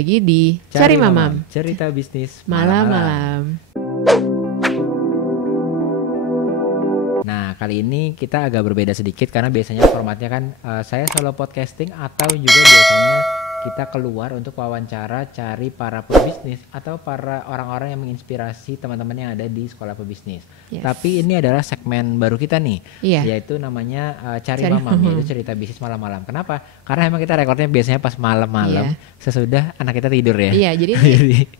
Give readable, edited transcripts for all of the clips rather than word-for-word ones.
lagi di Cari Mamam, cerita bisnis malam-malam. Nah, kali ini kita agak berbeda sedikit karena biasanya formatnya kan saya solo podcasting atau juga biasanya kita keluar untuk wawancara cari para pebisnis atau para orang-orang yang menginspirasi teman-teman yang ada di sekolah pebisnis. Yes. Tapi ini adalah segmen baru kita nih, yaitu namanya Cari Mamam, yaitu cerita bisnis malam-malam. Kenapa? Karena emang kita recordnya biasanya pas malam-malam, sesudah anak kita tidur ya. Iya, jadi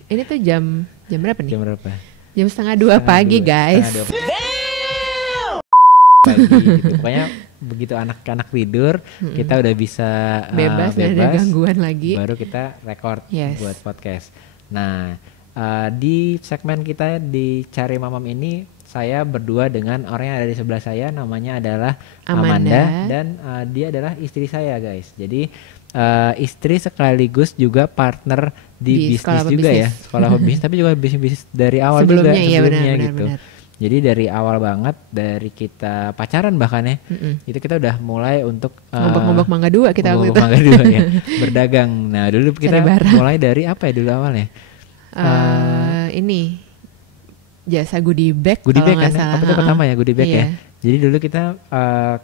ini tuh jam berapa nih? Jam berapa? Jam 1:30 pagi guys. Pagi gitu. Pokoknya begitu anak-anak tidur, kita udah bisa bebas, gak ada gangguan lagi. Baru kita record buat podcast. Nah, di segmen kita di Cari Mamam ini saya berdua dengan orang yang ada di sebelah saya, namanya adalah Amanda dan dia adalah istri saya guys. Jadi istri sekaligus juga partner di bisnis juga ya, sekolah bisnis tapi juga bisnis dari awal sebelumnya gitu. Benar. Jadi dari awal banget, dari kita pacaran bahkan ya, itu kita udah mulai untuk ngobok-ngobok mangga dua kita waktu itu. Mangga dua ya, berdagang. Nah dulu kita mulai dari apa ya dulu awalnya? Ini jasa goodie bag kalau nggak kan, salah. Apa itu pertama ya goodie bag ya? Jadi dulu kita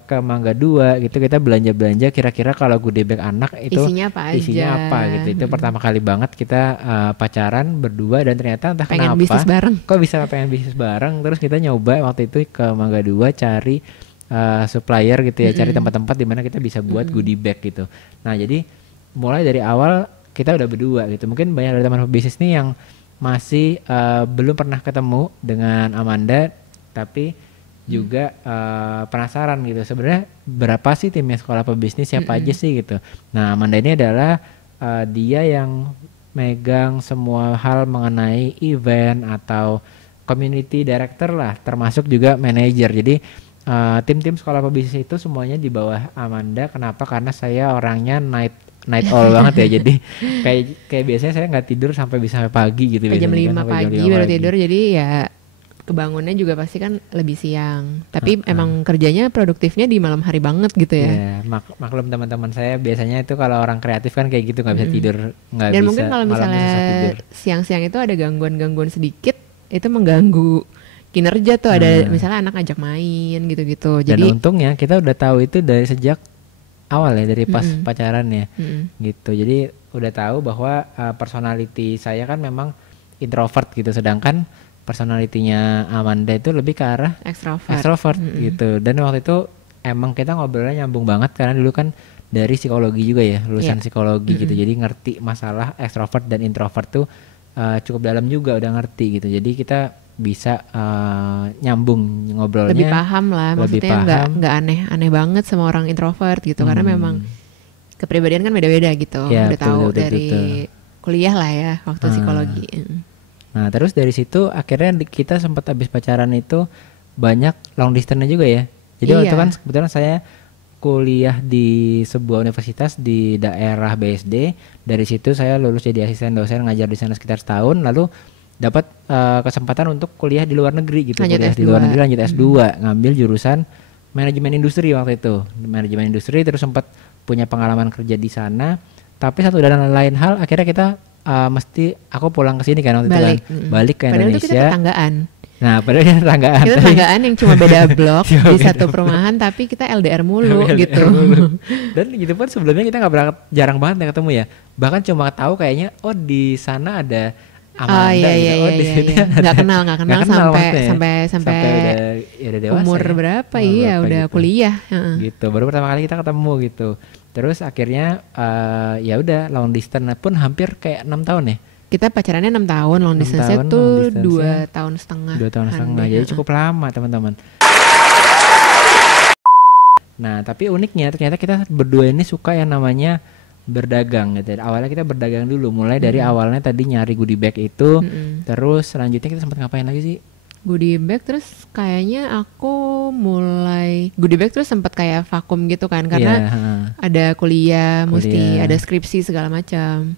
ke Mangga 2 gitu, kita belanja-belanja kira-kira kalau goodie bag anak itu isinya apa gitu. Itu pertama kali banget kita pacaran berdua dan ternyata entah pengen kenapa bisnis bareng. Kok bisa pengen bisnis bareng, terus kita nyoba waktu itu ke Mangga 2 cari supplier gitu ya, cari tempat-tempat di mana kita bisa buat goodie bag gitu. Nah, jadi mulai dari awal kita udah berdua gitu. Mungkin banyak dari teman bisnis nih yang masih belum pernah ketemu dengan Amanda, tapi juga penasaran gitu sebenarnya berapa sih timnya sekolah pebisnis, siapa aja sih gitu. Nah, Amanda ini adalah dia yang megang semua hal mengenai event atau community director lah, termasuk juga manajer. Jadi tim-tim sekolah pebisnis itu semuanya di bawah Amanda. Kenapa? Karena saya orangnya night owl banget ya. Jadi kayak biasanya saya nggak tidur sampai pagi gitu. Jam 5 pagi baru tidur, jadi ya kebangunnya juga pasti kan lebih siang. Tapi emang kerjanya produktifnya di malam hari banget gitu ya. Yeah, maklum teman-teman saya biasanya itu kalau orang kreatif kan kayak gitu, nggak bisa tidur, nggak bisa. Dan mungkin kalau misalnya siang-siang itu ada gangguan-gangguan sedikit, itu mengganggu kinerja tuh. Ada misalnya anak ajak main gitu-gitu. Dan untungnya kita udah tahu itu dari sejak awal ya, dari pas pacaran ya, gitu. Jadi udah tahu bahwa personality saya kan memang introvert gitu, sedangkan personalitinya Amanda itu lebih ke arah extrovert gitu. Dan waktu itu emang kita ngobrolnya nyambung banget karena dulu kan dari psikologi juga ya, lulusan psikologi gitu. Jadi ngerti masalah extrovert dan introvert tuh cukup dalam juga, udah ngerti gitu. Jadi kita bisa nyambung ngobrolnya, lebih paham lah, maksudnya nggak aneh banget sama orang introvert gitu, karena memang kepribadian kan beda-beda gitu. Udah tahu dari kuliah lah ya waktu psikologi. Nah, terus dari situ akhirnya kita sempat habis pacaran itu banyak long distance juga ya. Jadi waktu itu kan kebetulan saya kuliah di sebuah universitas di daerah BSD. Dari situ saya lulus jadi asisten dosen, ngajar di sana sekitar setahun, lalu dapat kesempatan untuk kuliah di luar negeri gitu. Kuliah di luar negeri, lanjut S2, ngambil jurusan manajemen industri waktu itu. Manajemen industri, terus sempat punya pengalaman kerja di sana. Tapi satu dan lain hal akhirnya kita mesti aku pulang ke sini kan waktu itu kan, balik ke padahal Indonesia. Padahal itu kita tetanggaan. Nah, padahal kita tetanggaan. Kita tetanggaan yang cuma beda blok di satu perumahan, tapi kita LDR mulu gitu. Dan gitu pun sebelumnya kita nggak pernah, jarang banget ketemu ya. Bahkan cuma tahu kayaknya di sana ada Amanda di situ nggak kenal sampai udah dewasa, umur berapa udah gitu. Kuliah gitu, baru pertama kali kita ketemu gitu. Terus akhirnya ya udah long distance pun hampir kayak 6 tahun ya. Kita pacarannya 6 tahun, long distance tuh 2 tahun setengah. 2 tahun setengah, jadi cukup lama teman-teman. Nah, tapi uniknya ternyata kita berdua ini suka yang namanya berdagang gitu. Awalnya kita berdagang dulu, mulai dari awalnya tadi nyari goodie bag itu, terus selanjutnya kita sempat ngapain lagi sih? Goodie bag, terus kayaknya aku mulai goodie bag terus sempat kayak vakum gitu kan, karena ada kuliah, mesti ada skripsi segala macam.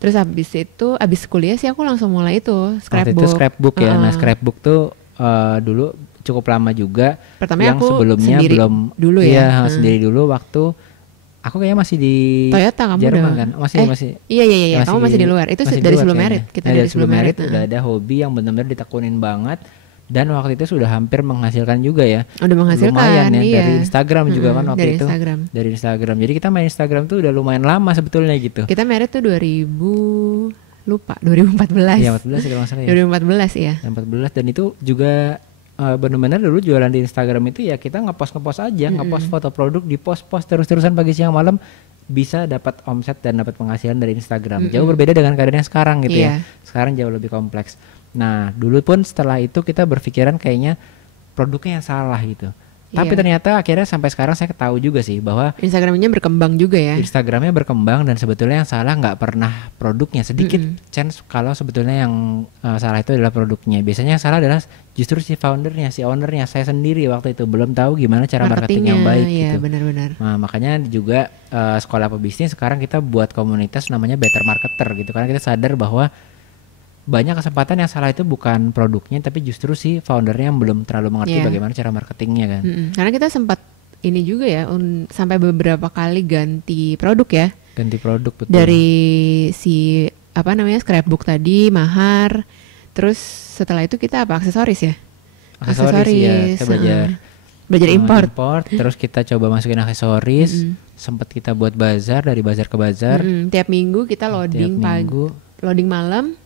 Terus abis kuliah sih aku langsung mulai itu scrapbook. Waktu itu scrapbook ya. Nah, scrapbook tuh dulu cukup lama juga. Pertamanya yang aku sebelumnya belum dulu ya. Sendiri dulu waktu Aku kayaknya masih di Toyota, kamu Jerman udah kan? Masih. Iya. Kamu masih di luar. Itu dari sebelum merit. Kita dari sebelum merit udah ada hobi yang benar-benar ditekunin banget. Dan waktu itu sudah hampir menghasilkan juga ya. Udah menghasilkan. Lumayan ya, iya. dari Instagram juga kan waktu dari itu. Instagram. Dari Instagram. Jadi kita main Instagram tuh udah lumayan lama sebetulnya gitu. Kita merit tuh 2014. Iya 14 kalau nggak salah ya. 2014 ya. 2014 dan itu juga benar-benar dulu jualan di Instagram itu ya kita ngepost aja, ngepost foto produk, dipost terus-terusan pagi siang malam, bisa dapat omset dan dapat penghasilan dari Instagram. Jauh berbeda dengan keadaan yang sekarang gitu ya. Sekarang jauh lebih kompleks. Nah, dulu pun setelah itu kita berpikiran kayaknya produknya yang salah gitu. Tapi ternyata akhirnya sampai sekarang saya tahu juga sih bahwa Instagramnya berkembang juga ya. Instagramnya berkembang dan sebetulnya yang salah nggak pernah produknya, sedikit chance kalau sebetulnya yang salah itu adalah produknya. Biasanya yang salah adalah justru si foundernya, si ownernya. Saya sendiri waktu itu belum tahu gimana cara marketing yang baik gitu. Benar-benar. Nah, makanya juga sekolah pebisnis sekarang kita buat komunitas namanya Better Marketer gitu, karena kita sadar bahwa banyak kesempatan yang salah itu bukan produknya tapi justru si foundernya yang belum terlalu mengerti bagaimana cara marketingnya kan. Karena kita sempat ini juga ya sampai beberapa kali ganti produk ya. Ganti produk betul. Dari si scrapbook tadi, mahar, terus setelah itu kita aksesoris ya. Aksesoris ya, kita belajar import. Terus kita coba masukin aksesoris. Sempat kita buat bazar, dari bazar ke bazar. Tiap minggu kita loading loading malam,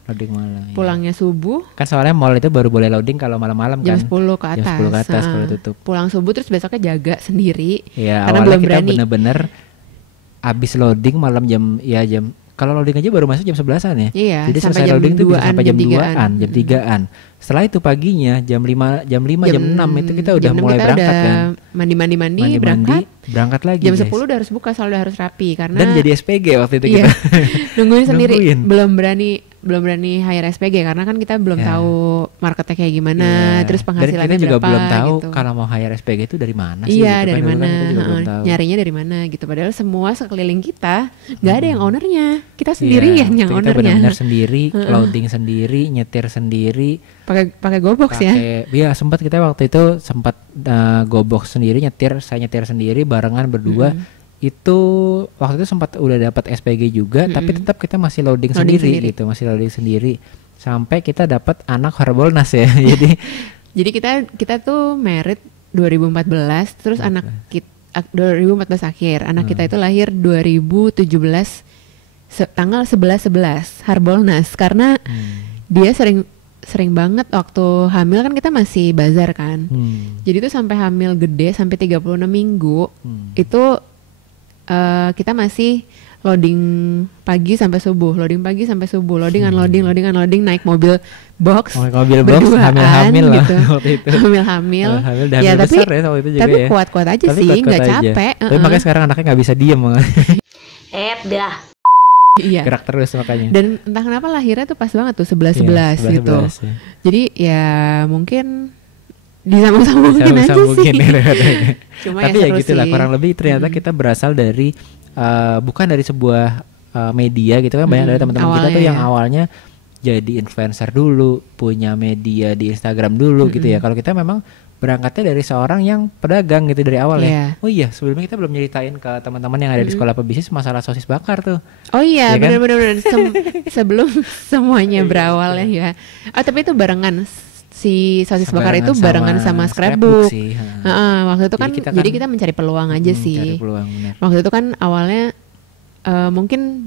pulangnya subuh. Kan soalnya mall itu baru boleh loading kalau malam-malam kan. Jam 10 ke atas. Jam 10 ke atas kalau tutup. Pulang subuh terus besoknya jaga sendiri. Iya, karena awalnya belum kita berani. bener-bener abis loading malam jam kalau loading aja baru masuk jam 11-an ya. Iya, jadi selesai loading itu bisa sampai jam 2-an, jam 3-an. Setelah itu paginya jam 5, jam 6 itu kita udah mulai berangkat kan. Mandi, berangkat lagi. Jam 10 udah harus buka, soalnya udah harus rapi karena dan jadi SPG waktu itu kita. Nungguin sendiri. Belum berani hire SPG karena kan kita belum tahu marketnya kayak gimana, terus penghasilannya berapa. Dan kita juga belum tahu gitu. Kalau mau hire SPG itu dari mana sih? Iya, gitu dari kan. mana? Nyarinya dari mana gitu. Padahal semua sekeliling kita nggak ada yang ownernya. Kita sendirian yang ownernya. Kita benar-benar sendiri, loading sendiri, nyetir sendiri. Pakai GoBox ya? Iya, sempat kita waktu itu GoBox sendiri, saya nyetir sendiri barengan berdua. Itu waktu itu sempat udah dapat SPG juga, tapi tetap kita masih loading sendiri gitu, masih loading sendiri sampai kita dapat anak Harbolnas ya. jadi kita tuh merit 2014, terus anak kita 2014 akhir, anak kita itu lahir 2017 tanggal 11/11 Harbolnas karena dia sering banget waktu hamil kan kita masih bazar kan. Jadi tuh sampai hamil gede sampai 36 minggu itu kita masih loading pagi sampai subuh, loading unloading, naik mobil box, hamil gitu. Waktu itu. Hamil ya, tapi besar ya, waktu itu juga tapi ya. kuat-kuat aja tapi sih, nggak capek. Tapi makanya sekarang anaknya nggak bisa diem. Dah. Iya. Gerak terus makanya. Dan entah kenapa lahirnya tuh pas banget tuh 11/11 gitu. Ya. Jadi ya mungkin disambung-sambungin aja sih. Cuma tapi ya gitulah kurang lebih ternyata kita berasal dari bukan dari sebuah media gitu kan. Banyak dari teman-teman kita tuh yang awalnya jadi influencer dulu, punya media di Instagram dulu gitu ya. Kalau kita memang berangkatnya dari seorang yang pedagang gitu dari awal ya. Oh iya, sebelumnya kita belum nyeritain ke teman-teman yang ada di sekolah pebisnis masalah sosis bakar tuh. Oh iya, ya benar-benar sebelum semuanya berawal ya. Oh, tapi itu barengan si sosis bakar itu barengan sama scrapbook. Waktu itu kan jadi kita mencari peluang aja sih. Waktu itu kan awalnya mungkin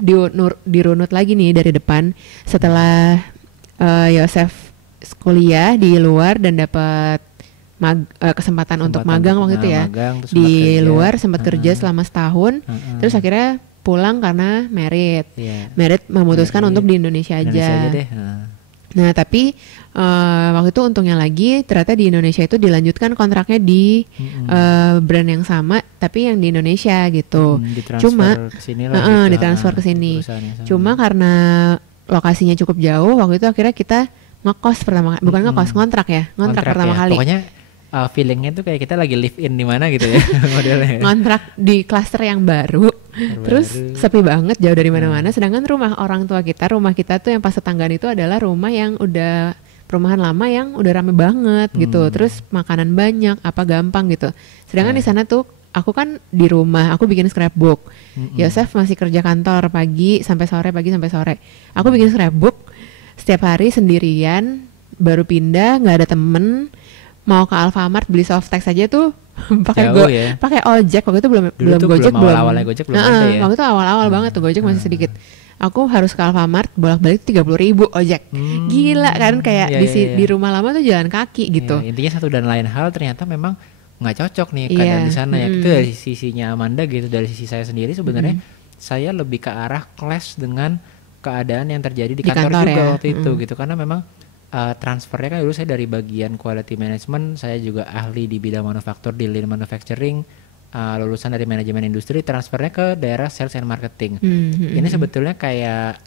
dirunut lagi nih dari depan setelah Yosef kuliah di luar dan dapat kesempatan untuk magang waktu itu ya. Di luar sempat kerja selama setahun. Terus akhirnya pulang karena merit. Merit memutuskan untuk di Indonesia aja. Nah, tapi waktu itu untungnya lagi ternyata di Indonesia itu dilanjutkan kontraknya di brand yang sama tapi yang di Indonesia gitu. Cuma ditransfer ke sini. Cuma karena lokasinya cukup jauh, waktu itu akhirnya kita ngekos ngontrak pertama kali. Pokoknya feelingnya tuh kayak kita lagi live in di mana gitu ya modelnya. Ngontrak di klaster yang baru. Terus sepi banget, jauh dari mana-mana. Sedangkan rumah kita tuh yang pas tetanggaan itu adalah rumah yang udah perumahan lama yang udah rame banget gitu. Terus makanan banyak, apa gampang gitu. Sedangkan di sana tuh aku kan di rumah, aku bikin scrapbook. Yosef masih kerja kantor pagi sampai sore. Aku bikin scrapbook setiap hari sendirian, baru pindah, nggak ada temen, mau ke Alfamart beli softtext aja tuh pakai ojek. Waktu itu belum Gojek, awal-awalnya Gojek belum ada ya. Waktu itu awal-awal banget tuh, Gojek masih sedikit. Aku harus ke Alfamart bolak-balik 30.000 ojek. Gila kan, kayak di rumah lama tuh jalan kaki gitu. Intinya satu dan lain hal ternyata memang nggak cocok nih keadaan di sana ya. Itu dari sisinya Amanda gitu. Dari sisi saya sendiri sebenarnya saya lebih ke arah clash dengan keadaan yang terjadi di kantor juga waktu itu gitu. Karena memang transfernya kan dulu saya dari bagian quality management, saya juga ahli di bidang manufaktur di lean manufacturing, lulusan dari manajemen industri, transfernya ke daerah sales and marketing. Ini sebetulnya kayak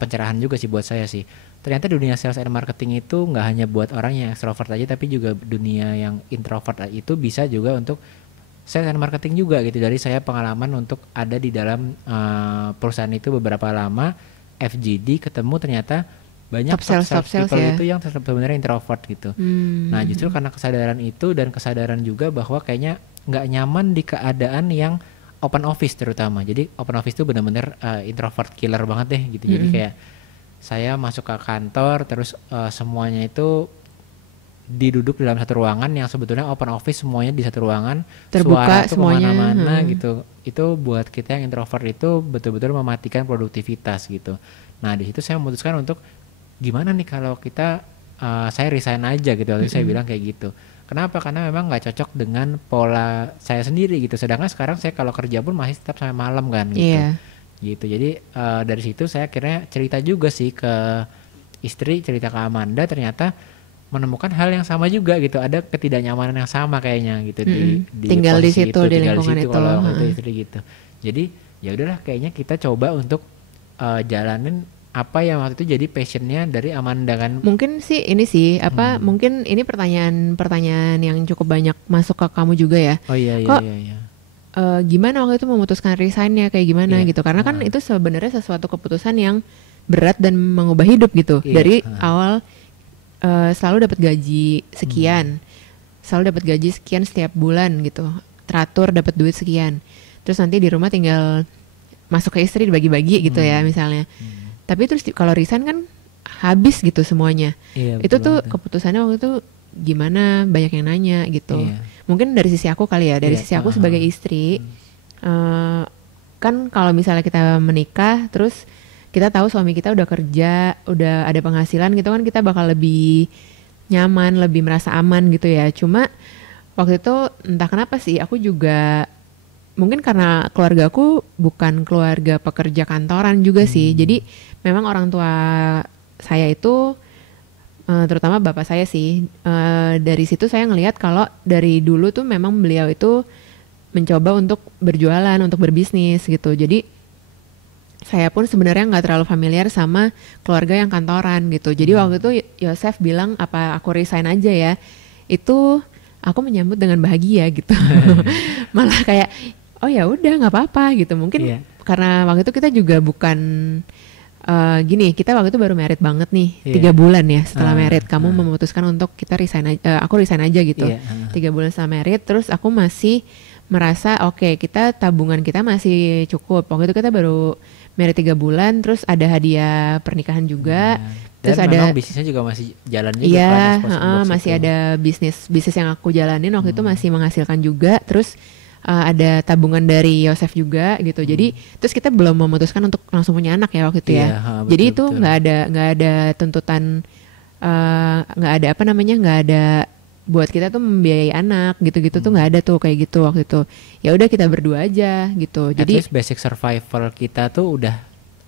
pencerahan juga sih buat saya sih. Ternyata dunia sales and marketing itu nggak hanya buat orang yang extrovert aja, tapi juga dunia yang introvert itu bisa juga untuk sales and marketing juga gitu. Dari saya pengalaman untuk ada di dalam perusahaan itu beberapa lama, FGD, ketemu ternyata banyak top sales people ya, itu yang sebenarnya introvert gitu. Nah justru karena kesadaran itu dan kesadaran juga bahwa kayaknya nggak nyaman di keadaan yang open office terutama. Jadi open office itu benar-benar introvert killer banget deh gitu. Jadi kayak saya masuk ke kantor terus semuanya itu diduduk dalam satu ruangan yang sebetulnya open office, semuanya di satu ruangan, terbuka suara tuh kemana-mana gitu. Itu buat kita yang introvert itu betul-betul mematikan produktivitas gitu. Nah di situ saya memutuskan untuk gimana nih kalau kita saya resign aja gitu. Waktu saya bilang kayak gitu. Kenapa? Karena memang nggak cocok dengan pola saya sendiri gitu. Sedangkan sekarang saya kalau kerja pun masih tetap sampai malam kan gitu. Gitu. Jadi dari situ saya akhirnya cerita juga sih ke istri, cerita ke Amanda, ternyata menemukan hal yang sama juga gitu. Ada ketidaknyamanan yang sama kayaknya gitu di tinggal di situ, di lingkungan itu. Kalau istri gitu. Jadi ya udahlah kayaknya kita coba untuk jalanin apa yang waktu itu jadi passionnya dari Amanda kan. Mungkin sih ini sih mungkin ini pertanyaan yang cukup banyak masuk ke kamu juga ya. Oh iya. Gimana waktu itu memutuskan resignnya kayak gimana gitu, karena kan itu sebenarnya sesuatu keputusan yang berat dan mengubah hidup gitu. Dari awal selalu dapat gaji sekian, setiap bulan gitu, teratur dapat duit sekian, terus nanti di rumah tinggal masuk ke istri dibagi-bagi gitu ya misalnya. Tapi terus kalau resign kan habis gitu semuanya. Itu tuh keputusannya waktu itu gimana, banyak yang nanya gitu. Mungkin dari sisi aku kali ya, dari sisi aku sebagai istri, kan kalau misalnya kita menikah terus kita tahu suami kita udah kerja, udah ada penghasilan gitu kan, kita bakal lebih nyaman, lebih merasa aman gitu ya. Cuma waktu itu entah kenapa sih aku juga, mungkin karena keluarga aku bukan keluarga pekerja kantoran juga sih. Jadi memang orang tua saya itu, terutama bapak saya sih, dari situ saya ngelihat kalau dari dulu tuh memang beliau itu mencoba untuk berjualan, untuk berbisnis gitu. Jadi saya pun sebenarnya nggak terlalu familiar sama keluarga yang kantoran gitu. Jadi waktu itu Yosef bilang apa aku resign aja ya, itu aku menyambut dengan bahagia gitu. Malah kayak oh ya udah nggak apa-apa gitu. Mungkin karena waktu itu kita juga bukan gini, kita waktu itu baru married banget nih, 3 bulan ya setelah married. Kamu memutuskan untuk kita resign aja, aku resign aja gitu. 3 bulan setelah married, terus aku masih merasa oke, kita tabungan kita masih cukup. Waktu itu kita baru married 3 bulan, terus ada hadiah pernikahan juga. Dan terus ada bisnisnya juga masih jalan juga. Iya, masih ada bisnis yang aku jalanin waktu itu masih menghasilkan juga. Terus ada tabungan dari Yosef juga gitu. Jadi terus kita belum memutuskan untuk langsung punya anak ya waktu itu ya. Jadi itu nggak ada tuntutan, nggak ada buat kita tuh membiayai anak gitu-gitu tuh nggak ada tuh kayak gitu waktu itu. Ya udah kita berdua aja gitu. Jadi basic survival kita tuh udah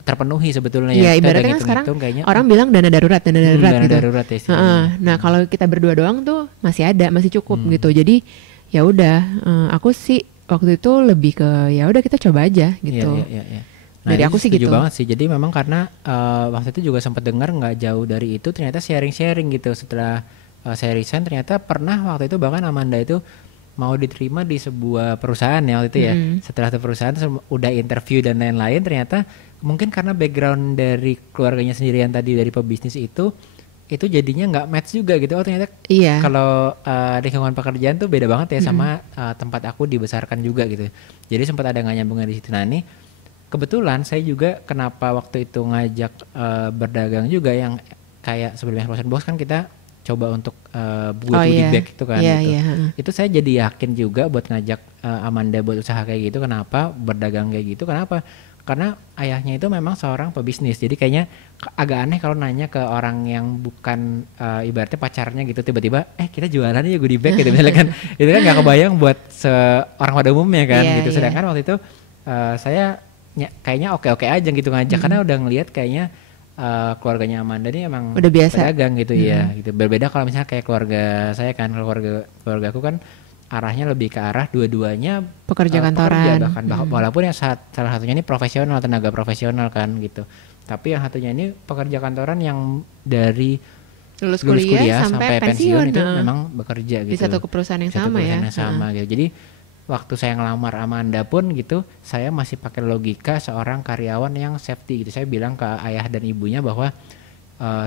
terpenuhi sebetulnya ya. Iya, ibaratnya kan sekarang orang bilang dana darurat gitu. Darurat ya, nah kalau kita berdua doang tuh masih cukup gitu. Jadi ya udah, aku sih waktu itu lebih ke ya udah kita coba aja gitu. Iya. Nah, dari aku sih gitu banget sih. Jadi memang karena waktu itu juga sempat dengar nggak jauh dari itu ternyata sharing gitu. Setelah saya resign ternyata pernah waktu itu bahkan Amanda itu mau diterima di sebuah perusahaan ya waktu itu ya. Setelah itu perusahaan udah interview dan lain-lain, ternyata mungkin karena background dari keluarganya sendiri yang tadi dari pebisnis itu itu jadinya nggak match juga gitu. Oh ternyata kalau lingkungan pekerjaan tuh beda banget ya sama tempat aku dibesarkan juga gitu. Jadi sempat ada nggak nyambungnya di situ. Nah ini kebetulan saya juga kenapa waktu itu ngajak berdagang juga yang kayak sebelumnya Closet Box kan kita coba untuk goodie bag itu kan gitu. Itu saya jadi yakin juga buat ngajak Amanda buat usaha kayak gitu. Kenapa berdagang kayak gitu? Kenapa? Karena ayahnya itu memang seorang pebisnis. Jadi kayaknya agak aneh kalau nanya ke orang yang bukan ibaratnya pacarnya gitu tiba-tiba kita jualan ya goodie bag gitu misalnya kan. Itu kan gak kebayang buat orang pada umumnya kan gitu. Sedangkan waktu itu saya kayaknya oke-oke aja gitu ngajak karena udah ngelihat kayaknya keluarganya Amanda ini emang udah biasa pedagang gitu ya gitu. Berbeda kalau misalnya kayak keluarga saya kan, keluarga aku kan arahnya lebih ke arah dua-duanya pekerja kantoran bahkan walaupun yang salah satunya ini profesional, tenaga profesional kan gitu, tapi yang satunya ini pekerja kantoran yang dari lulus kuliah sampai pensiun itu memang bekerja gitu di satu perusahaan yang sama ya gitu. Jadi waktu saya ngelamar Amanda pun gitu saya masih pakai logika seorang karyawan yang safety gitu. Saya bilang ke ayah dan ibunya bahwa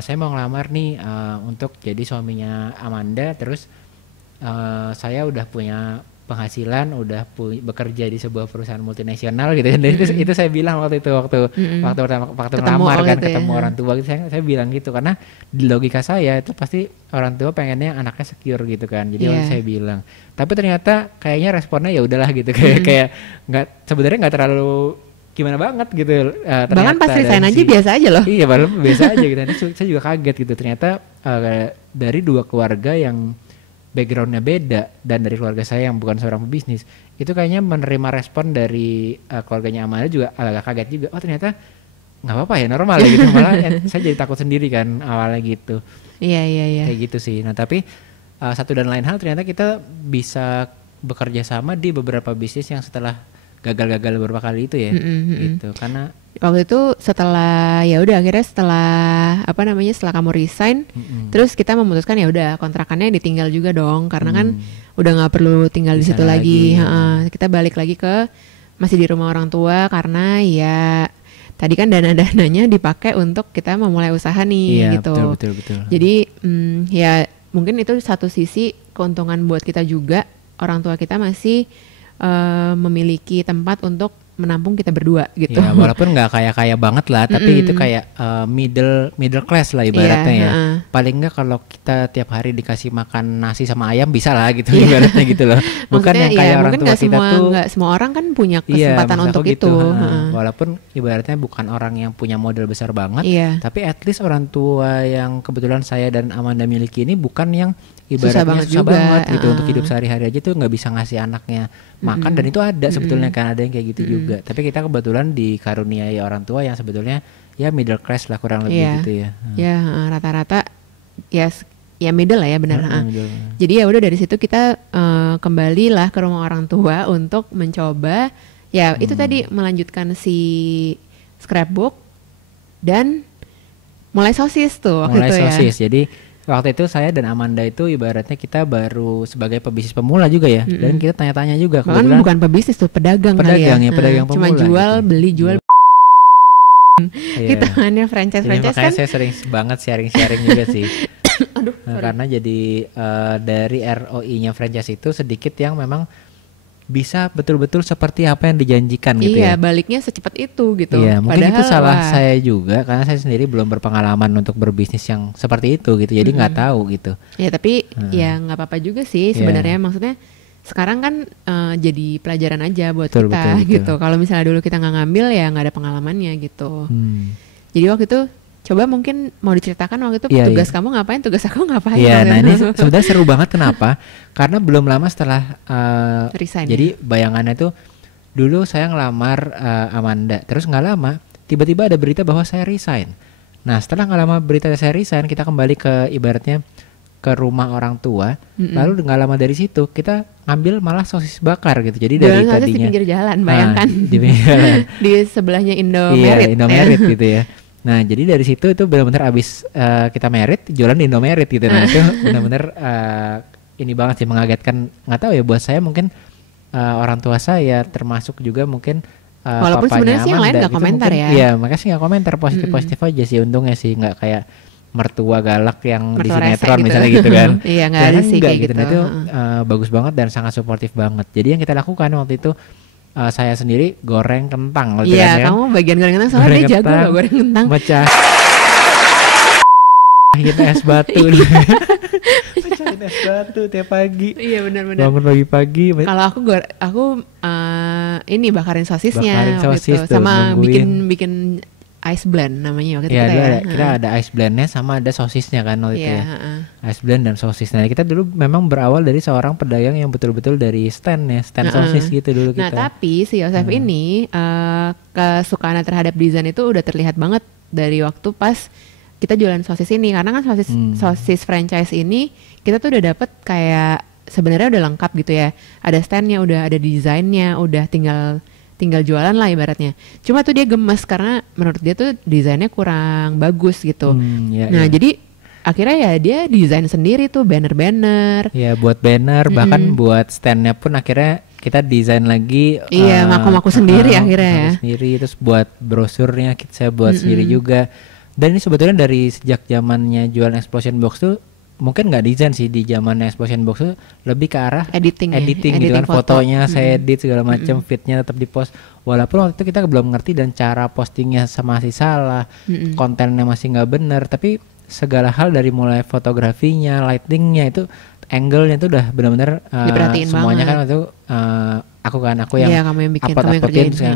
saya mau ngelamar nih untuk jadi suaminya Amanda, terus saya udah punya penghasilan, udah bekerja di sebuah perusahaan multinasional gitu. Dan itu saya bilang waktu ngelamar kan ketemu orang tua gitu, saya bilang gitu karena di logika saya itu pasti orang tua pengennya anaknya secure gitu kan. Jadi waktu saya bilang, tapi ternyata kayaknya responnya ya udahlah gitu kayak nggak, sebenarnya nggak terlalu gimana banget gitu. Bahkan pas resign aja biasa aja loh. Iya, biasa aja gitu. Saya juga kaget gitu ternyata dari dua keluarga yang backgroundnya beda dan dari keluarga saya yang bukan seorang pebisnis itu kayaknya menerima respon dari keluarganya Amanda juga agak kaget juga. Oh ternyata nggak apa-apa ya, normal ya gitu. Malah saya jadi takut sendiri kan awalnya gitu. Iya kayak gitu sih. Nah tapi satu dan lain hal ternyata kita bisa bekerja sama di beberapa bisnis yang setelah gagal beberapa kali itu ya gitu. Karena waktu itu setelah setelah kamu resign terus kita memutuskan ya udah kontrakannya ditinggal juga dong karena kan udah nggak perlu tinggal di situ lagi. Kita balik lagi ke masih di rumah orang tua karena ya tadi kan dana-dananya dipakai untuk kita memulai usaha nih gitu. Betul. Jadi ya mungkin itu satu sisi keuntungan buat kita juga, orang tua kita masih memiliki tempat untuk menampung kita berdua gitu. Ya, walaupun nggak kaya banget lah, tapi itu kayak middle class lah ibaratnya ya. Paling nggak kalau kita tiap hari dikasih makan nasi sama ayam bisa lah gitu ibaratnya gitu loh. Bukan yang kayak orang tua kita tuh. Nggak semua orang kan punya kesempatan untuk itu. Walaupun ibaratnya bukan orang yang punya modal besar banget, tapi at least orang tua yang kebetulan saya dan Amanda miliki ini bukan yang ibaratnya susah banget gitu untuk hidup sehari-hari aja tuh nggak bisa ngasih anaknya makan, dan itu ada sebetulnya kan, ada yang kayak gitu juga. Tapi kita kebetulan dikaruniai orang tua yang sebetulnya ya middle class lah kurang lebih gitu ya. Ya rata-rata ya middle lah ya benar. Jadi ya udah dari situ kita kembali lah ke rumah orang tua untuk mencoba ya itu tadi melanjutkan si scrapbook dan mulai sosis tuh waktu itu ya. Jadi waktu itu saya dan Amanda itu ibaratnya kita baru sebagai pebisnis pemula juga ya, dan kita tanya-tanya juga. Bahkan bukan pebisnis tuh, pedagang ya, cuma pedagang pemula. Cuma jual gitu. Beli jual. Kita hanya franchise makanya kan. Saya sering banget sharing juga sih. Aduh, karena jadi dari ROI-nya franchise itu sedikit yang memang bisa betul-betul seperti apa yang dijanjikan gitu ya. Iya, baliknya secepat itu gitu. Iya, mungkin itu salah saya juga karena saya sendiri belum berpengalaman untuk berbisnis yang seperti itu gitu. Jadi nggak tahu gitu. Ya, tapi ya nggak apa-apa juga sih sebenarnya. Maksudnya sekarang kan jadi pelajaran aja buat kita gitu. Kalau misalnya dulu kita nggak ngambil ya nggak ada pengalamannya gitu. Jadi waktu itu coba mungkin mau diceritakan waktu itu tugas kamu ngapain, tugas aku ngapain. Iya, nah ini sebenarnya seru banget. Kenapa? Karena belum lama setelah resign. Jadi bayangannya tuh dulu saya ngelamar Amanda, terus nggak lama tiba-tiba ada berita bahwa saya resign. Nah setelah nggak lama berita saya resign, kita kembali ke ibaratnya ke rumah orang tua. Lalu nggak lama dari situ kita ngambil malah sosis bakar gitu. Jadi dari tadinya di pinggir jalan, bayangkan. Di pinggir jalan. Di sebelahnya Indomaret. Iya, Indomaret gitu ya. Nah jadi dari situ itu benar-benar abis kita merit jualan di Indomaret gitu. Nah itu benar-benar ini banget sih, mengagetkan. Nggak tahu ya, buat saya mungkin orang tua saya termasuk juga mungkin walaupun sebenarnya sih yang lain nggak komentar mungkin, ya. Iya makanya sih nggak komentar, positif aja sih untungnya sih, nggak kayak mertua galak yang di Mertua sinetron gitu. misalnya gitu kan. Iya nggak ada sih kayak gitu. Nah, itu bagus banget dan sangat suportif banget. Jadi yang kita lakukan waktu itu saya sendiri goreng kentang. Iya, kan, kamu bagian goreng kentang soalnya dia jago loh goreng kentang. Mecahin es batu. Mecahin es batu tiap pagi. Iya benar-benar. Bangun pagi-pagi. Kalau aku ini bakarin sosisnya sosis gitu. Sama bikin ice blend namanya waktu itu kita ada ice blendnya sama ada sosisnya kan waktu itu ya. Ice blend dan sosis. Nah kita dulu memang berawal dari seorang pedagang yang betul-betul dari stand sosis gitu dulu kita. Nah tapi si Yosef ini kesukaannya terhadap desain itu udah terlihat banget dari waktu pas kita jualan sosis ini, karena kan sosis franchise ini kita tuh udah dapet kayak sebenarnya udah lengkap gitu ya, ada standnya, udah ada desainnya, udah tinggal jualan lah ibaratnya. Cuma tuh dia gemes karena menurut dia tuh desainnya kurang bagus gitu. Jadi akhirnya ya dia desain sendiri tuh banner-banner. Ya buat banner bahkan buat standnya pun akhirnya kita desain lagi. Iya maku sendiri akhirnya ya. Sendiri, terus buat brosurnya saya buat sendiri juga. Dan ini sebetulnya dari sejak zamannya jualan Explosion Box tuh mungkin nggak desain sih, di zamannya Explosion Box tuh lebih ke arah editing gitu kan, fotonya saya edit segala macam, fitnya tetap di post walaupun waktu itu kita belum ngerti dan cara postingnya masih salah, kontennya masih nggak bener, tapi segala hal dari mulai fotografinya, lightingnya itu, angle-nya itu udah benar-benar semuanya banget. Kan itu aku yang upload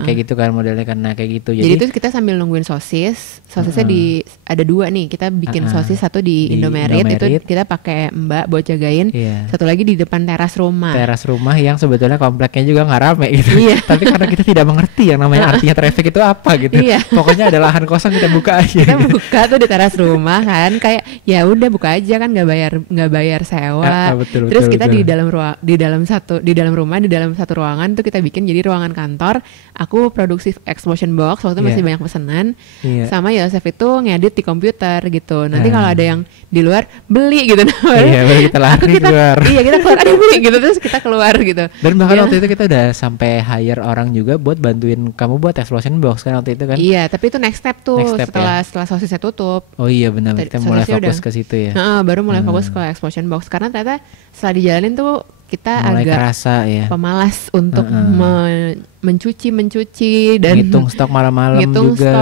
kayak gitu kan modelnya kan, kayak gitu. Jadi itu kita sambil nungguin sosisnya ada dua nih, kita bikin sosis satu di Indomaret itu kita pakai mbak buat jagain, satu lagi di depan teras rumah yang sebetulnya kompleknya juga nggak rame gitu. Tapi karena kita tidak mengerti yang namanya artinya traffic itu apa gitu, pokoknya ada lahan kosong kita buka aja. Kita buka tuh di teras rumah kan, kayak ya udah buka aja kan, nggak bayar sewa. Terus kita di dalam rumah di dalam satu ruangan tuh kita bikin jadi ruangan kantor. Aku produksi Explosion Box waktu masih banyak pesanan, sama Yosef itu ngedit di komputer gitu. Nanti kalau ada yang di luar beli gitu, baru kita lari keluar. Kita keluar, ada beli gitu, terus kita keluar gitu. Dan bahkan waktu itu kita udah sampai hire orang juga buat bantuin kamu buat Explosion Box kan waktu itu kan. Iya, tapi itu next step tuh, setelah sosisnya tutup. Oh iya benar, kita mulai fokus ke situ ya. Baru mulai fokus ke Explosion Box karena ternyata setelah dijalanin tuh kita mulai agak kerasa, pemalas untuk mencuci dan ngitung stok malam-malam juga,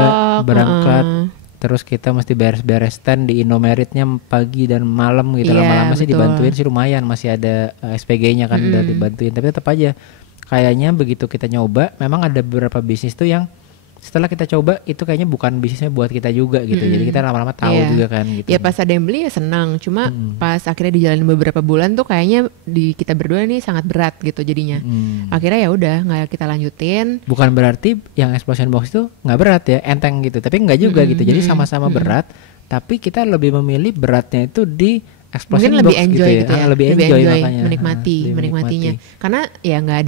berangkat. Terus kita mesti beres-beres stand di Indomaretnya pagi dan malam gitu. Lama-lama sih dibantuin sih lumayan, masih ada SPG-nya kan udah dibantuin. Tapi tetap aja kayaknya begitu kita nyoba, memang ada beberapa bisnis tuh yang setelah kita coba itu kayaknya bukan bisnisnya buat kita juga gitu. Jadi kita lama-lama tahu juga kan gitu. Ya pas ada yang beli ya senang, cuma pas akhirnya dijalanin beberapa bulan tuh kayaknya di kita berdua nih sangat berat gitu jadinya. Akhirnya ya udah nggak kita lanjutin. Bukan berarti yang Explosion Box itu nggak berat ya, enteng gitu, tapi nggak juga gitu. Jadi sama-sama berat, tapi kita lebih memilih beratnya itu di Explosion mungkin lebih Box enjoy gitu ya. lebih enjoy makanya menikmatinya. Karena ya nggak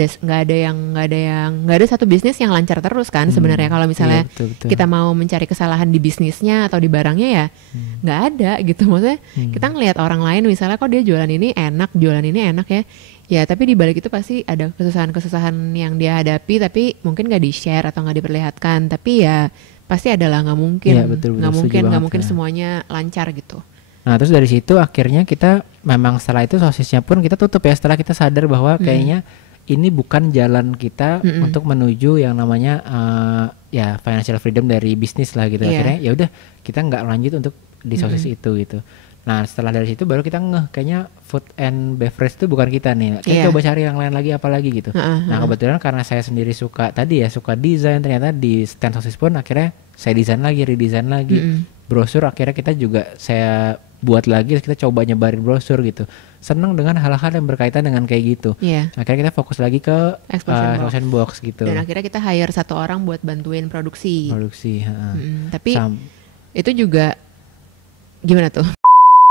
ada satu bisnis yang lancar terus kan sebenarnya. Kalau misalnya kita mau mencari kesalahan di bisnisnya atau di barangnya ya nggak ada gitu. Maksudnya kita ngelihat orang lain misalnya kok dia jualan ini enak ya. Ya tapi di balik itu pasti ada kesusahan yang dia hadapi, tapi mungkin nggak di share atau nggak diperlihatkan. Tapi ya pasti adalah nggak mungkin semuanya lancar gitu. Nah terus dari situ akhirnya kita memang setelah itu sosisnya pun kita tutup ya, setelah kita sadar bahwa kayaknya ini bukan jalan kita untuk menuju yang namanya ya financial freedom dari bisnis lah gitu. Akhirnya ya udah kita nggak lanjut untuk di sosis itu gitu. Nah setelah dari situ baru kita kayaknya food and beverage itu bukan kita nih. Kita coba cari yang lain lagi apa lagi gitu. Nah kebetulan karena saya sendiri suka desain, ternyata di stand sosis pun akhirnya saya redesign lagi. Brosur akhirnya kita juga saya buat lagi, kita coba nyebarin brosur gitu. Senang dengan hal-hal yang berkaitan dengan kayak gitu. Akhirnya kita fokus lagi ke Explosion Box gitu. Dan akhirnya kita hire satu orang buat bantuin produksi. Tapi itu juga gimana tuh?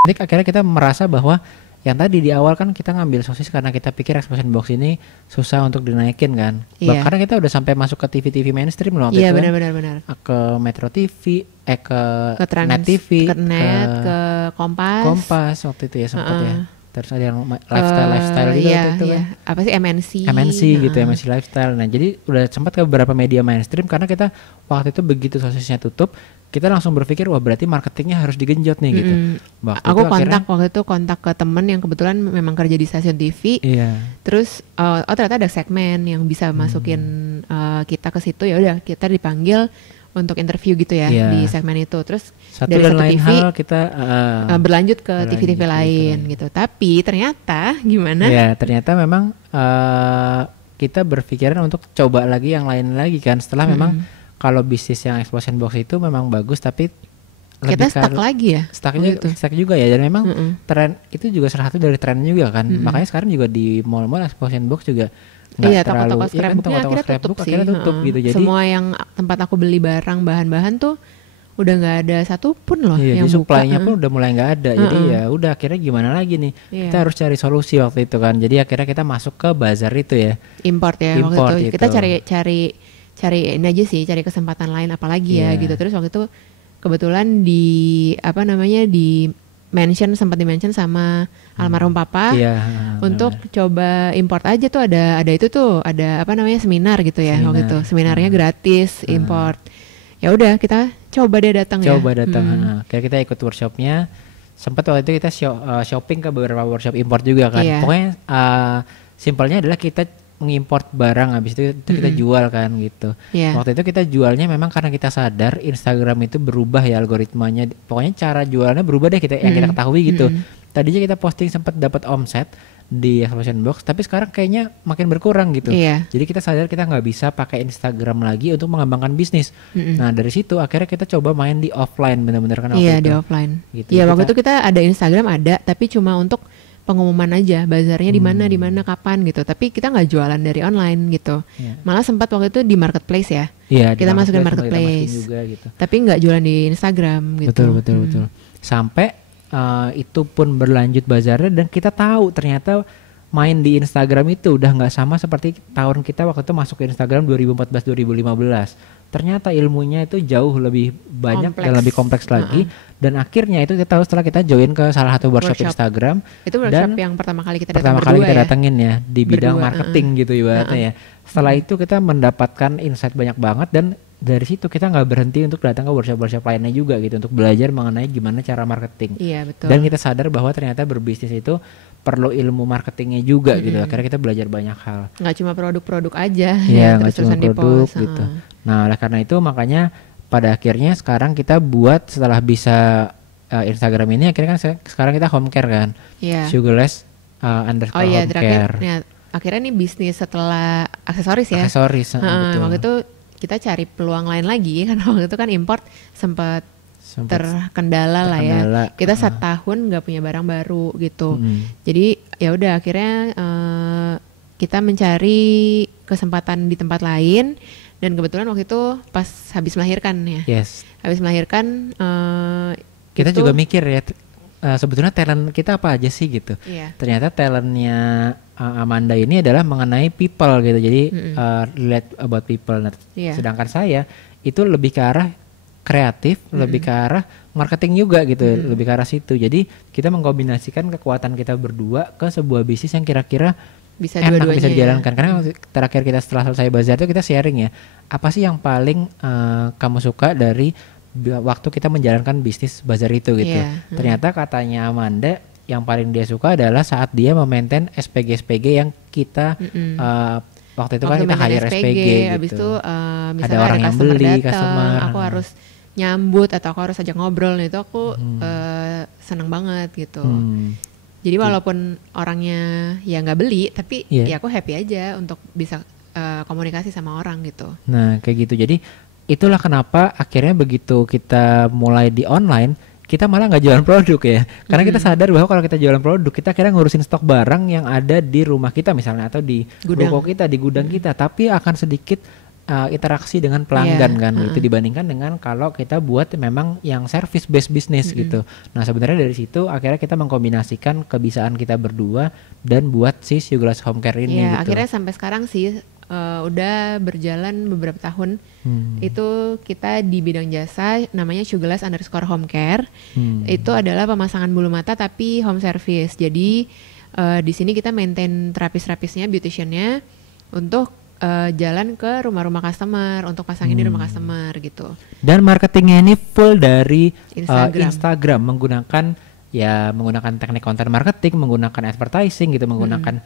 Jadi akhirnya kita merasa bahwa yang tadi di awal kan kita ngambil sosis karena kita pikir Explosion Box ini susah untuk dinaikin kan. Karena kita udah sampai masuk ke TV mainstream loh. Iya benar. Ke Metro TV, ke Net TV, ke Kompas. Kompas waktu itu ya sempat ya. terus ada yang lifestyle juga iya, itu iya. kan. Apa sih MNC gitu, MNC lifestyle. Nah jadi udah sempat ke beberapa media mainstream karena kita waktu itu begitu sosisnya tutup, kita langsung berpikir wah berarti marketingnya harus digenjot nih gitu. Aku waktu itu kontak ke temen yang kebetulan memang kerja di stasiun TV. Iya. Terus ternyata ada segmen yang bisa masukin kita ke situ, ya udah kita dipanggil untuk interview gitu ya di segmen itu. Terus dari satu lain TV hal kita berlanjut ke TV-TV lain gitu. Tapi ternyata gimana? Ya ternyata memang kita berpikiran untuk coba lagi yang lain lagi kan. Setelah memang kalau bisnis yang explosion box itu memang bagus, tapi kita stuck lagi ya? Stuck juga ya. Dan memang tren itu juga salah satu dari tren juga kan. Makanya sekarang juga di mall-mall explosion box juga toko-toko scrapbooknya akhirnya tutup gitu. Jadi semua yang tempat aku beli barang bahan-bahan tuh udah nggak ada satupun loh yang buka. Supply-nya pun udah mulai nggak ada. Jadi ya udah akhirnya gimana lagi nih? Kita harus cari solusi waktu itu kan. Jadi akhirnya kita masuk ke bazar itu ya. Import waktu itu. Kita cari ini aja sih, cari kesempatan lain apalagi ya gitu. Terus waktu itu kebetulan di sempat di-mention sama almarhum papa untuk coba import aja tuh, ada seminar gitu ya. Waktu itu seminarnya gratis import. Ya udah kita coba deh datang. Kayak kita ikut workshopnya. Sempat waktu itu kita shopping ke beberapa workshop import juga kan. Pokoknya simpelnya adalah kita mengimport barang, habis itu kita jual kan gitu. Waktu itu kita jualnya memang karena kita sadar Instagram itu berubah ya algoritmanya. Pokoknya cara jualnya berubah deh yang kita ketahui gitu. Tadinya kita posting sempat dapat omset di explosion box, tapi sekarang kayaknya makin berkurang gitu. Jadi kita sadar kita nggak bisa pakai Instagram lagi untuk mengembangkan bisnis. Nah dari situ akhirnya kita coba main di offline, benar-benar kan waktu itu. Di offline. Gitu. Waktu itu kita ada Instagram tapi cuma untuk pengumuman aja bazarnya di mana kapan gitu, tapi kita nggak jualan dari online gitu. Malah sempat waktu itu di marketplace ya. Kita masukin marketplace juga, gitu. Tapi nggak jualan di Instagram gitu. Betul. Sampai itu pun berlanjut bazarnya dan kita tahu ternyata main di Instagram itu udah nggak sama seperti tahun kita waktu itu masuk ke Instagram 2014-2015. Ternyata ilmunya itu jauh lebih banyak dan lebih kompleks lagi. Dan akhirnya itu kita tahu setelah kita join ke salah satu workshop Instagram. Itu workshop yang pertama kali kita datengin ya di bidang marketing gitu ibaratnya ya. Setelah itu kita mendapatkan insight banyak banget, dan dari situ kita nggak berhenti untuk datang ke workshop lainnya juga gitu untuk belajar mengenai gimana cara marketing. Betul. Dan kita sadar bahwa ternyata berbisnis itu perlu ilmu marketingnya juga gitu. Akhirnya kita belajar banyak hal. Nggak cuma produk-produk aja. Nggak cuma produk gitu. Nah oleh karena itu makanya pada akhirnya sekarang kita buat setelah bisa Instagram ini, akhirnya kan sekarang kita home care kan. Sugarless underscore home care. Akhirnya nih bisnis setelah aksesoris ya. Aksesoris. Betul. Waktu itu kita cari peluang lain lagi karena waktu itu kan import sempat terkendala lah ya. Kita 1 tahun nggak punya barang baru gitu. Jadi ya udah akhirnya kita mencari kesempatan di tempat lain, dan kebetulan waktu itu pas habis melahirkan ya. Habis melahirkan kita juga mikir ya sebetulnya talent kita apa aja sih gitu. Ternyata talentnya Amanda ini adalah mengenai people gitu. Jadi relate about people. Sedangkan saya itu lebih ke arah kreatif, lebih ke arah marketing juga gitu, lebih ke arah situ. Jadi kita mengkombinasikan kekuatan kita berdua ke sebuah bisnis yang kira-kira bisa enak, bisa dijalankan. Karena terakhir kita setelah selesai bazar itu kita sharing ya, apa sih yang paling kamu suka dari waktu kita menjalankan bisnis bazar itu gitu. Ternyata katanya Amanda yang paling dia suka adalah saat dia memaintain SPG yang kita waktu itu kan kita hire SPG gitu. Abis itu misalnya ada orang yang beli, customer, aku harus nyambut atau aku harus ajak ngobrol, itu aku seneng banget gitu. Jadi walaupun orangnya ya nggak beli, tapi ya aku happy aja untuk bisa komunikasi sama orang gitu. Nah kayak gitu. Jadi itulah kenapa akhirnya begitu kita mulai di online, kita malah nggak jualan produk ya. Karena kita sadar bahwa kalau kita jualan produk, kita kira ngurusin stok barang yang ada di rumah kita misalnya, atau di ruko kita, di gudang kita, tapi akan sedikit interaksi dengan pelanggan kan itu dibandingkan dengan kalau kita buat memang yang service based business gitu. Nah sebenarnya dari situ akhirnya kita mengkombinasikan kebiasaan kita berdua dan buat si Sugarless Home Care ini. Gitu. Akhirnya sampai sekarang sih udah berjalan beberapa tahun. Itu kita di bidang jasa namanya Sugarless_Home Care. Itu adalah pemasangan bulu mata tapi home service. Jadi di sini kita maintain terapis-terapisnya, beauticiannya untuk jalan ke rumah-rumah customer untuk pasangin di rumah customer gitu. Dan marketingnya ini full dari Instagram menggunakan teknik content marketing, menggunakan advertising gitu, menggunakan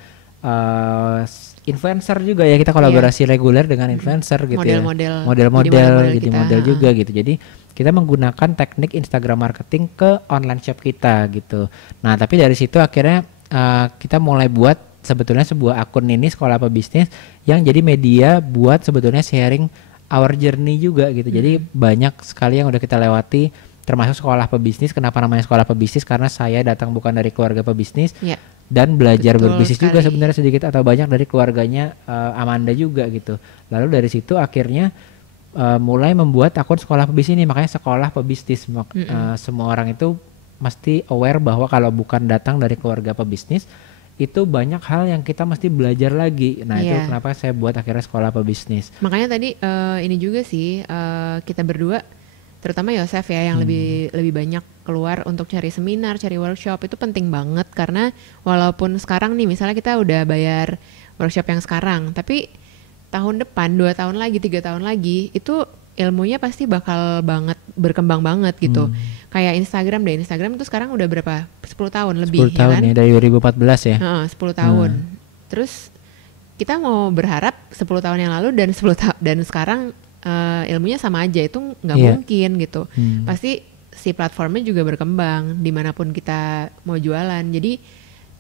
influencer juga ya, kita kolaborasi reguler dengan influencer gitu, model-model jadi model juga gitu. Jadi kita menggunakan teknik Instagram marketing ke online shop kita gitu. Nah tapi dari situ akhirnya kita mulai buat sebetulnya sebuah akun ini Sekolah Pebisnis yang jadi media buat sebetulnya sharing our journey juga gitu. Jadi banyak sekali yang udah kita lewati termasuk sekolah pebisnis. Kenapa namanya Sekolah Pebisnis? Karena saya datang bukan dari keluarga pebisnis dan belajar berbisnis juga sebenarnya sedikit atau banyak dari keluarganya Amanda juga gitu. Lalu dari situ akhirnya mulai membuat akun Sekolah Pebisnis ini, makanya Sekolah Pebisnis. Semua orang itu mesti aware bahwa kalau bukan datang dari keluarga pebisnis itu banyak hal yang kita mesti belajar lagi. Nah itu kenapa saya buat akhirnya Sekolah Pebisnis. Makanya tadi ini juga sih kita berdua, terutama Yosef ya yang lebih banyak keluar untuk cari seminar, cari workshop. Itu penting banget karena walaupun sekarang nih misalnya kita udah bayar workshop yang sekarang, tapi tahun depan 2 tahun lagi 3 tahun lagi itu ilmunya pasti bakal berkembang banget gitu. Kayak Instagram itu sekarang udah berapa? 10 tahun lebih 10 tahun ya, dari 2014 ya. 10 tahun. Terus kita mau berharap 10 tahun yang lalu dan dan sekarang ilmunya sama aja, itu nggak mungkin gitu. Pasti si platformnya juga berkembang dimanapun kita mau jualan. Jadi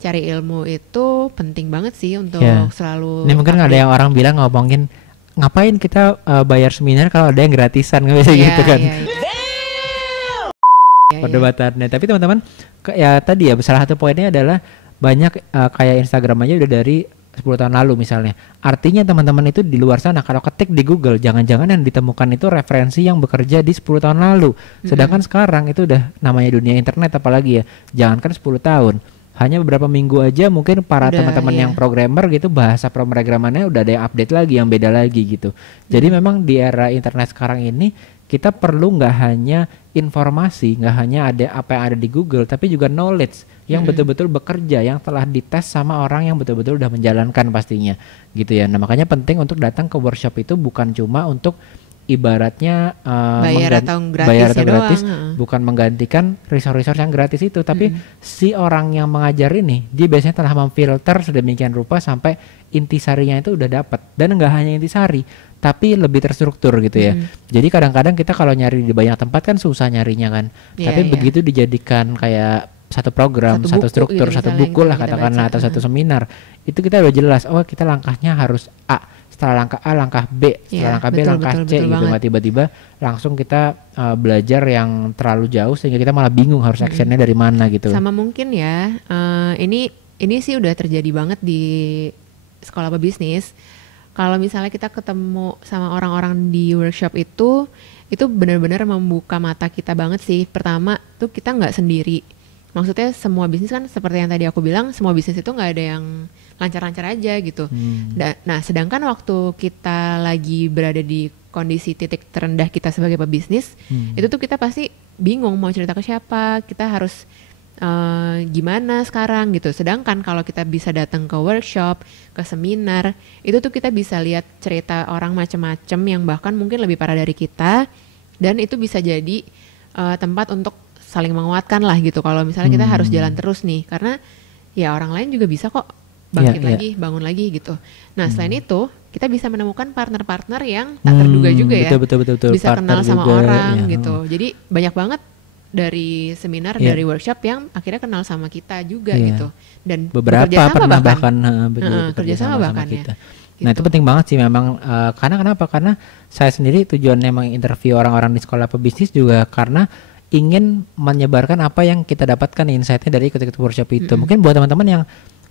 cari ilmu itu penting banget sih untuk selalu. Ini mungkin ada yang orang bilang ngomongin ngapain kita bayar seminar kalau ada yang gratisan, nggak bisa gitu kan. Perdebatannya. Tapi teman-teman ya tadi ya salah satu poinnya adalah banyak kayak Instagram aja udah dari 10 tahun lalu misalnya. Artinya teman-teman itu di luar sana kalau ketik di Google jangan-jangan yang ditemukan itu referensi yang bekerja di 10 tahun lalu. Sedangkan sekarang itu udah namanya dunia internet apalagi ya. Jangankan 10 tahun. Hanya beberapa minggu aja mungkin para teman-teman yang programmer gitu bahasa pemrogramannya udah ada yang update lagi, yang beda lagi gitu. Jadi memang di era internet sekarang ini kita perlu nggak hanya informasi, nggak hanya ada apa yang ada di Google, tapi juga knowledge yang betul-betul bekerja, yang telah dites sama orang yang betul-betul udah menjalankan pastinya gitu ya. Nah makanya penting untuk datang ke workshop itu bukan cuma untuk ibaratnya bayar atau gratis, bukan menggantikan resource-resource yang gratis itu, tapi si orang yang mengajar ini dia biasanya telah memfilter sedemikian rupa sampai intisarinya itu udah dapat, dan nggak hanya intisari tapi lebih terstruktur gitu ya. Jadi kadang-kadang kita kalau nyari di banyak tempat kan susah nyarinya kan, tapi begitu dijadikan kayak satu program, satu struktur, gitu, satu buku lah katakanlah atau satu seminar, itu kita udah jelas, oh kita langkahnya harus A, setelah langkah A langkah B, setelah langkah B langkah C gitu. Nggak tiba-tiba langsung kita belajar yang terlalu jauh sehingga kita malah bingung harus actionnya dari mana gitu. Sama mungkin ya ini sih udah terjadi banget di Sekolah Pebisnis. Kalau misalnya kita ketemu sama orang-orang di workshop itu benar-benar membuka mata kita banget sih. Pertama tuh kita nggak sendiri. Maksudnya semua bisnis kan seperti yang tadi aku bilang, semua bisnis itu nggak ada yang lancar-lancar aja gitu. Nah sedangkan waktu kita lagi berada di kondisi titik terendah kita sebagai pebisnis, itu tuh kita pasti bingung mau cerita ke siapa, kita harus gimana sekarang gitu. Sedangkan kalau kita bisa datang ke workshop, ke seminar, itu tuh kita bisa lihat cerita orang macam-macam yang bahkan mungkin lebih parah dari kita, dan itu bisa jadi tempat untuk saling menguatkan lah gitu. Kalau misalnya kita harus jalan terus nih, karena ya orang lain juga bisa kok bangkit lagi, bangun lagi gitu. Nah selain itu kita bisa menemukan partner-partner yang tak terduga juga ya, betul. bisa partner kenal sama juga, orang gitu. Jadi banyak banget dari seminar, dari workshop yang akhirnya kenal sama kita juga gitu. Dan beberapa pernah bahkan kerja sama bahkan kita. Gitu. Nah itu penting banget sih memang, karena kenapa? Karena saya sendiri tujuannya menginterview orang-orang di Sekolah Pebisnis juga karena ingin menyebarkan apa yang kita dapatkan insight-nya dari ikut-ikut workshop itu. Mungkin buat teman-teman yang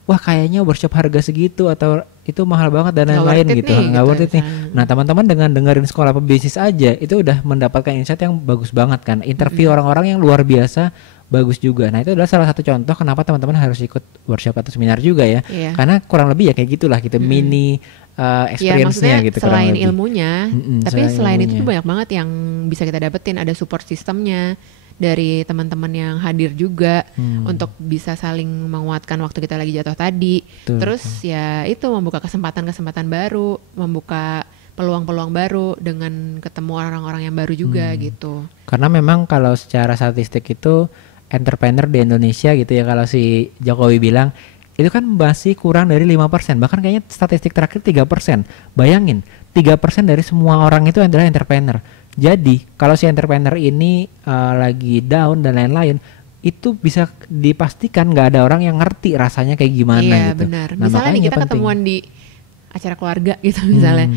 wah kayaknya workshop harga segitu atau itu mahal banget dan lain-lain gitu, nggak worth it nih. Nah teman-teman dengan dengerin Sekolah Pebisnis aja itu udah mendapatkan insight yang bagus banget kan. Interview orang-orang yang luar biasa bagus juga. Nah itu adalah salah satu contoh kenapa teman-teman harus ikut workshop atau seminar juga ya. Karena kurang lebih ya kayak gitulah gitu, mini experience-nya gitu. Selain ilmunya, tapi selain itu tuh banyak banget yang bisa kita dapetin. Ada support sistemnya dari teman-teman yang hadir juga untuk bisa saling menguatkan waktu kita lagi jatuh tadi. Terus ya itu membuka kesempatan-kesempatan baru, membuka peluang-peluang baru dengan ketemu orang-orang yang baru juga gitu. Karena memang kalau secara statistik itu entrepreneur di Indonesia gitu ya, kalau si Jokowi bilang itu kan masih kurang dari 5%, bahkan kayaknya statistik terakhir 3%. Bayangin, 3% dari semua orang itu adalah entrepreneur. Jadi kalau si entrepreneur ini lagi down dan lain-lain, itu bisa dipastikan nggak ada orang yang ngerti rasanya kayak gimana gitu. Iya benar. Nah, misalnya nih kita ketemuan di acara keluarga gitu misalnya,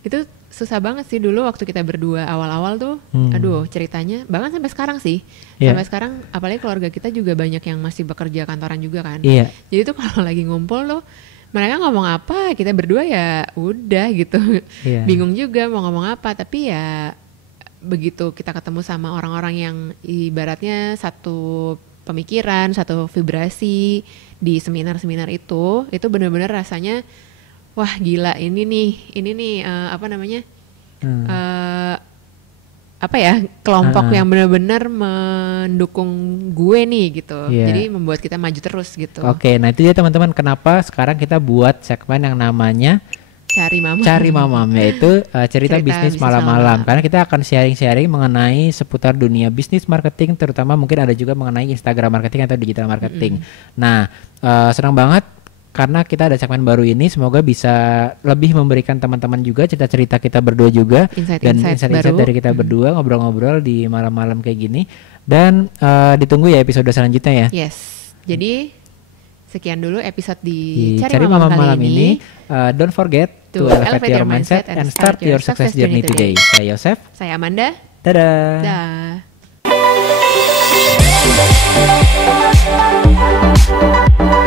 itu susah banget sih dulu waktu kita berdua awal-awal tuh, aduh ceritanya, bahkan sampai sekarang sih, sampai sekarang apalagi keluarga kita juga banyak yang masih bekerja kantoran juga kan, jadi tuh kalau lagi ngumpul tuh mereka ngomong apa, kita berdua ya udah gitu, bingung juga mau ngomong apa, tapi ya begitu kita ketemu sama orang-orang yang ibaratnya satu pemikiran, satu vibrasi di seminar-seminar itu benar-benar rasanya wah gila ini nih apa namanya apa ya, kelompok yang benar-benar mendukung gue nih gitu. Jadi membuat kita maju terus gitu. Oke, nah itu ya teman-teman kenapa sekarang kita buat segmen yang namanya Cari Mamam, yaitu cerita bisnis malam-malam. Karena kita akan sharing-sharing mengenai seputar dunia bisnis marketing, terutama mungkin ada juga mengenai Instagram marketing atau digital marketing. Nah, senang banget karena kita ada segmen baru ini, semoga bisa lebih memberikan teman-teman juga cerita-cerita kita berdua juga, dan insight-insight dari kita berdua ngobrol-ngobrol di malam-malam kayak gini. Dan ditunggu ya episode selanjutnya ya. Yes, jadi sekian dulu episode di Cari Mamam malam ini. Don't forget to elevate your mindset and start your success journey today. Saya Yosef. Saya Amanda. Dadah. Dah.